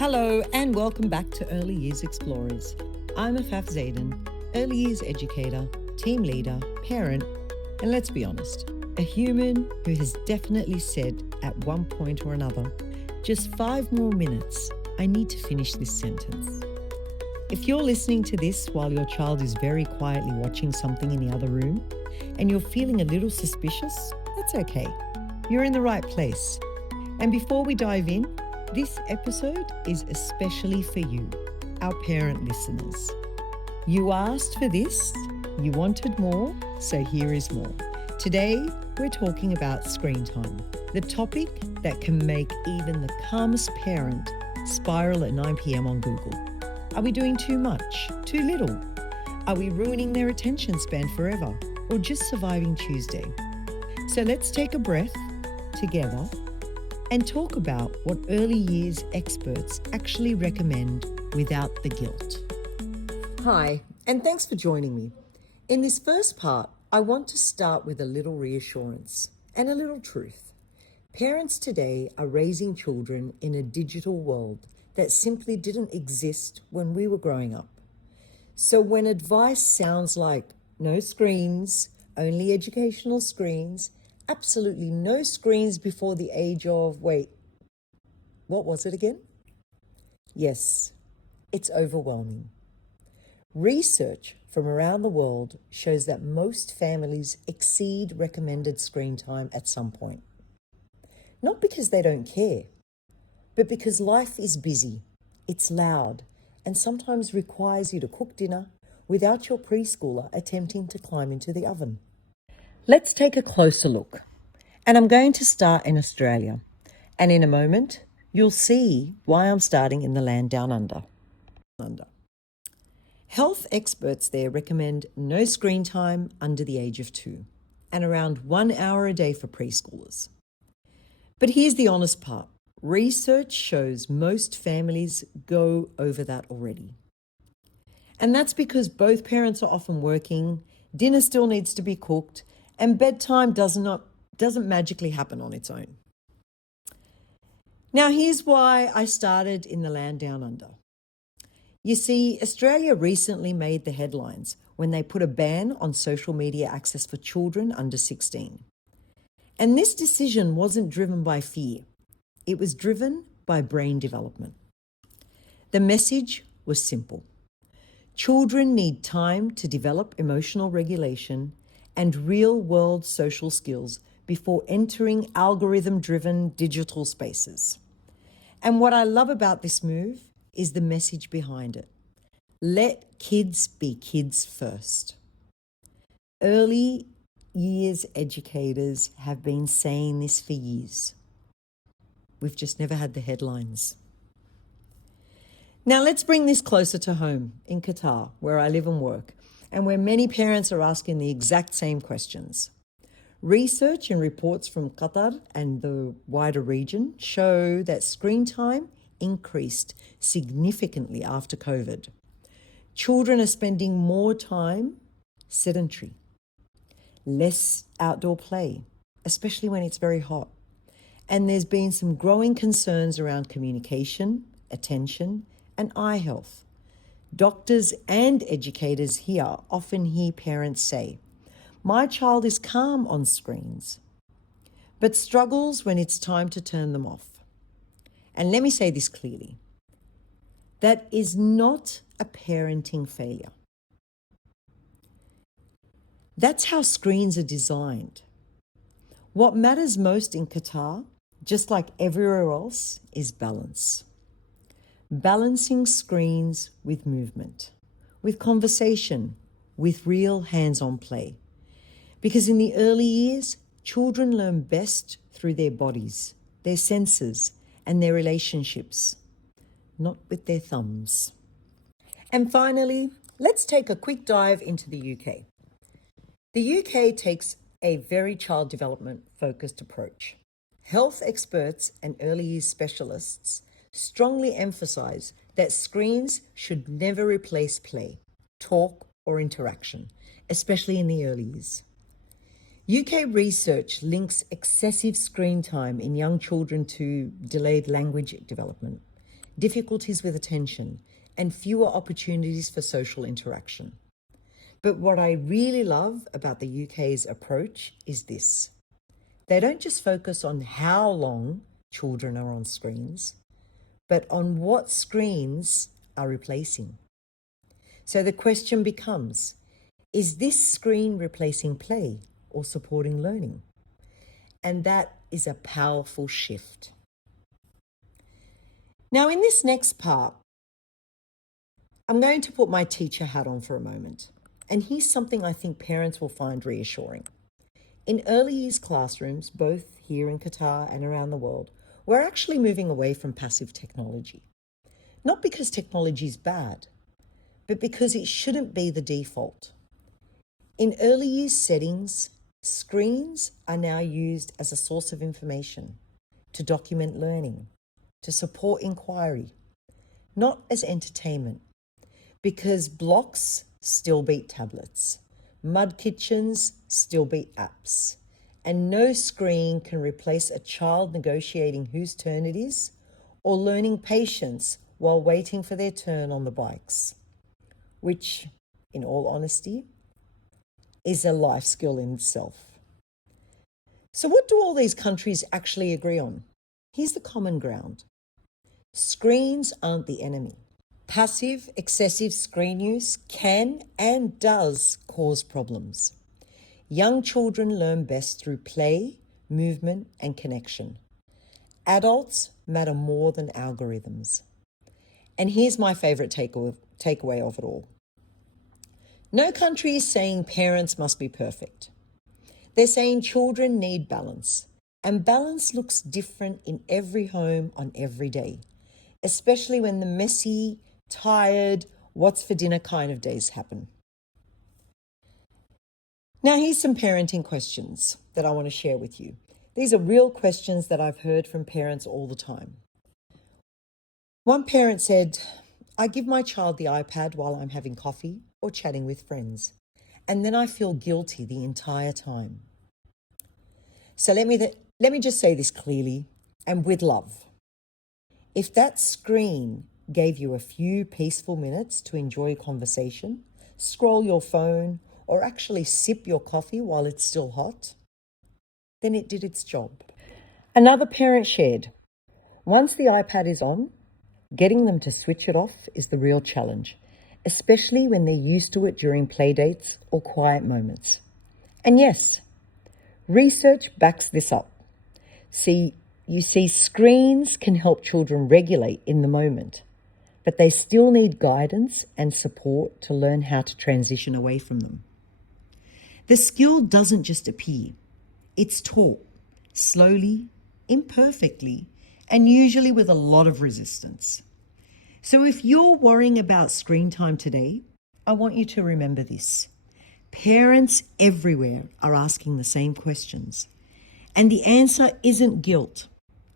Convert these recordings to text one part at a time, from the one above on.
Hello and welcome back to Early Years Explorers. I'm Afaf Zaidan, early years educator, team leader, parent, and let's be honest, a human who has definitely said at one point or another, just 5 more minutes, I need to finish this sentence. If you're listening to this while your child is very quietly watching something in the other room and you're feeling a little suspicious, that's okay. You're in the right place. And before we dive in, this episode is especially for you, our parent listeners. You asked for this, you wanted more, so here is more. Today, we're talking about screen time, the topic that can make even the calmest parent spiral at 9 p.m. on Google. Are we doing too much? Too little? Are we ruining their attention span forever? Or just surviving Tuesday? So let's take a breath together and talk about what early years experts actually recommend without the guilt. Hi, and thanks for joining me. In this first part, I want to start with a little reassurance and a little truth. Parents today are raising children in a digital world that simply didn't exist when we were growing up. So when advice sounds like no screens, only educational screens, absolutely no screens before the age of, what was it again? Yes, it's overwhelming. Research from around the world shows that most families exceed recommended screen time at some point. Not because they don't care, but because life is busy, it's loud, and sometimes requires you to cook dinner without your preschooler attempting to climb into the oven. Let's take a closer look. And I'm going to start in Australia. And in a moment, you'll see why I'm starting in the land down under. Health experts there recommend no screen time under the age of 2 and around 1 hour a day for preschoolers. But here's the honest part. Research shows most families go over that already. And that's because both parents are often working, dinner still needs to be cooked, and bedtime doesn't magically happen on its own. Now, here's why I started in the land down under. You see, Australia recently made the headlines when they put a ban on social media access for children under 16. And this decision wasn't driven by fear. It was driven by brain development. The message was simple. Children need time to develop emotional regulation and real-world social skills before entering algorithm-driven digital spaces. And what I love about this move is the message behind it. Let kids be kids first. Early years educators have been saying this for years. We've just never had the headlines. Now let's bring this closer to home in Qatar, where I live and work, and where many parents are asking the exact same questions. Research and reports from Qatar and the wider region show that screen time increased significantly after COVID. Children are spending more time sedentary, less outdoor play, especially when it's very hot. And there's been some growing concerns around communication, attention, and eye health. Doctors and educators here often hear parents say, "My child is calm on screens," but struggles when it's time to turn them off. And let me say this clearly. That is not a parenting failure. That's how screens are designed. What matters most in Qatar, just like everywhere else, is balance. Balancing screens with movement, with conversation, with real hands-on play. Because in the early years, children learn best through their bodies, their senses, and their relationships, not with their thumbs. And finally, let's take a quick dive into the UK. The UK takes a very child development focused approach. Health experts and early years specialists strongly emphasize that screens should never replace play, talk, or interaction, especially in the early years. UK research links excessive screen time in young children to delayed language development, difficulties with attention, and fewer opportunities for social interaction. But what I really love about the UK's approach is this. They don't just focus on how long children are on screens, but on what screens are replacing. So the question becomes, is this screen replacing play or supporting learning? And that is a powerful shift. Now, in this next part, I'm going to put my teacher hat on for a moment. And here's something I think parents will find reassuring. In early years classrooms, both here in Qatar and around the world, we're actually moving away from passive technology. Not because technology is bad, but because it shouldn't be the default. In early years settings, screens are now used as a source of information, to document learning, to support inquiry, not as entertainment, because blocks still beat tablets, mud kitchens still beat apps, and no screen can replace a child negotiating whose turn it is or learning patience while waiting for their turn on the bikes, which, in all honesty, is a life skill in itself. So what do all these countries actually agree on? Here's the common ground. Screens aren't the enemy. Passive, excessive screen use can and does cause problems. Young children learn best through play, movement, and connection. Adults matter more than algorithms. And here's my favorite takeaway of it all. No country is saying parents must be perfect. They're saying children need balance. And balance looks different in every home on every day, especially when the messy, tired, what's for dinner kind of days happen. Now, here's some parenting questions that I want to share with you. These are real questions that I've heard from parents all the time. One parent said, I give my child the iPad while I'm having coffee or chatting with friends, and then I feel guilty the entire time. So let me just say this clearly and with love. If that screen gave you a few peaceful minutes to enjoy a conversation, scroll your phone, or actually sip your coffee while it's still hot, then it did its job. Another parent shared, once the iPad is on, getting them to switch it off is the real challenge, especially when they're used to it during play dates or quiet moments. And yes, research backs this up. You see, screens can help children regulate in the moment, but they still need guidance and support to learn how to transition away from them. The skill doesn't just appear. It's taught slowly, imperfectly, and usually with a lot of resistance. So if you're worrying about screen time today, I want you to remember this. Parents everywhere are asking the same questions. And the answer isn't guilt.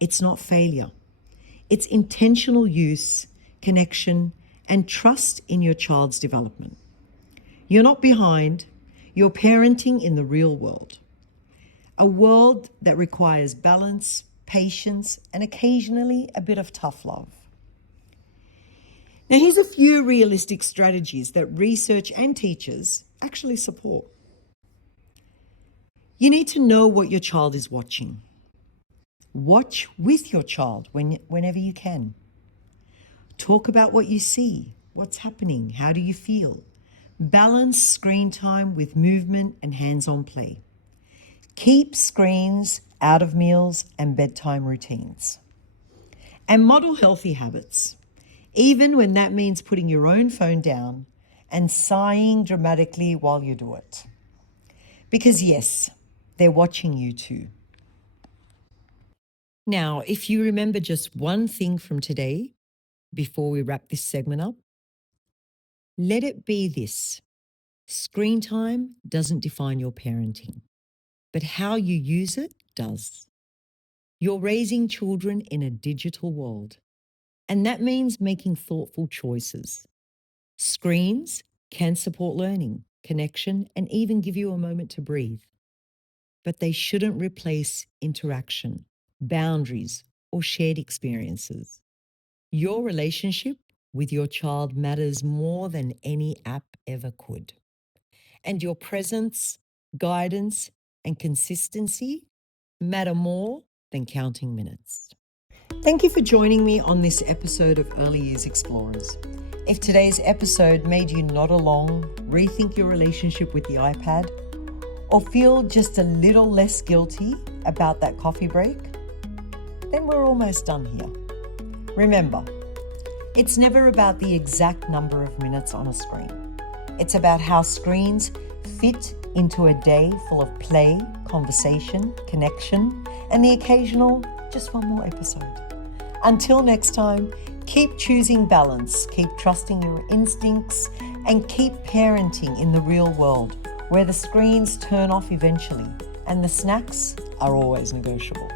It's not failure. It's intentional use, connection, and trust in your child's development. You're not behind. You're parenting in the real world. A world that requires balance, patience, and occasionally a bit of tough love. Now, here's a few realistic strategies that research and teachers actually support. You need to know what your child is watching. Watch with your child whenever you can. Talk about what you see, what's happening, how do you feel. Balance screen time with movement and hands-on play. Keep screens out of meals and bedtime routines. And model healthy habits, even when that means putting your own phone down and sighing dramatically while you do it. Because yes, they're watching you too. Now, if you remember just one thing from today, before we wrap this segment up, let it be this. Screen time doesn't define your parenting, but how you use it does. You're raising children in a digital world, and that means making thoughtful choices. Screens can support learning, connection, and even give you a moment to breathe. But they shouldn't replace interaction, boundaries, or shared experiences. Your relationship with your child matters more than any app ever could. And your presence, guidance, and consistency matter more than counting minutes. Thank you for joining me on this episode of Early Years Explorers. If today's episode made you nod along, rethink your relationship with the iPad, or feel just a little less guilty about that coffee break, then we're almost done here. Remember, it's never about the exact number of minutes on a screen. It's about how screens fit into a day full of play, conversation, connection, and the occasional just one more episode. Until next time, keep choosing balance, keep trusting your instincts, and keep parenting in the real world, where the screens turn off eventually and the snacks are always negotiable.